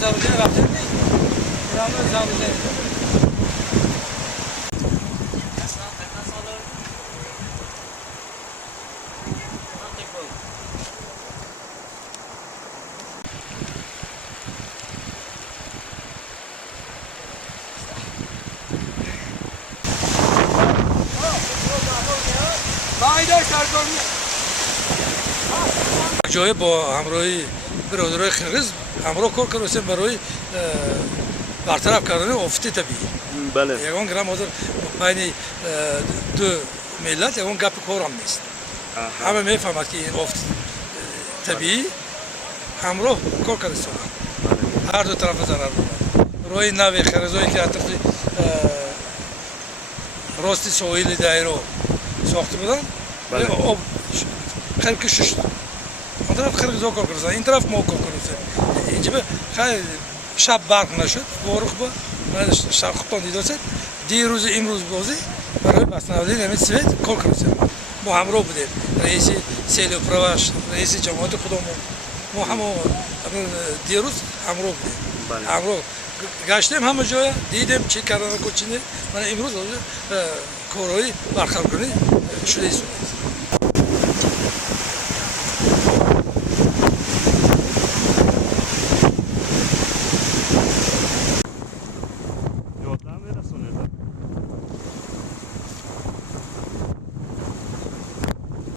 Zaruriyat raftem değil. İran'da zaruriyat. جای با همراهی برادرای قرقیز همراه کار کردیم برای برطرف کردن آفتی طبیعی. بله. یگان گرم حاضر بین دو ملت یگان گپ کار هم نیست. همه میفهمند که این آفت طبیعی همراه کار کردن. هر دو طرف ضرر دارد. روی نوی خرزایی که اطراف راستی ساحل دایره ساخته بودن. آب خیلی کشش. اون طرف قرقیزها کار کردن، این طرف ما کار کردیم. اینجا خیلی شب برق نشد، واروخ با من شب خطان دیده است. دیروز امروز بازی برای بسنجی نمیت سویت کار کردیم. ما همراه بودیم. رئیس سیل و پروش، رئیس جماعت خودمون، ما هم دیروز همراه بودیم. همراه گشتیم همه جای دیدیم چی کردن کوچینه. من امروز کارهای برخوردی شده است.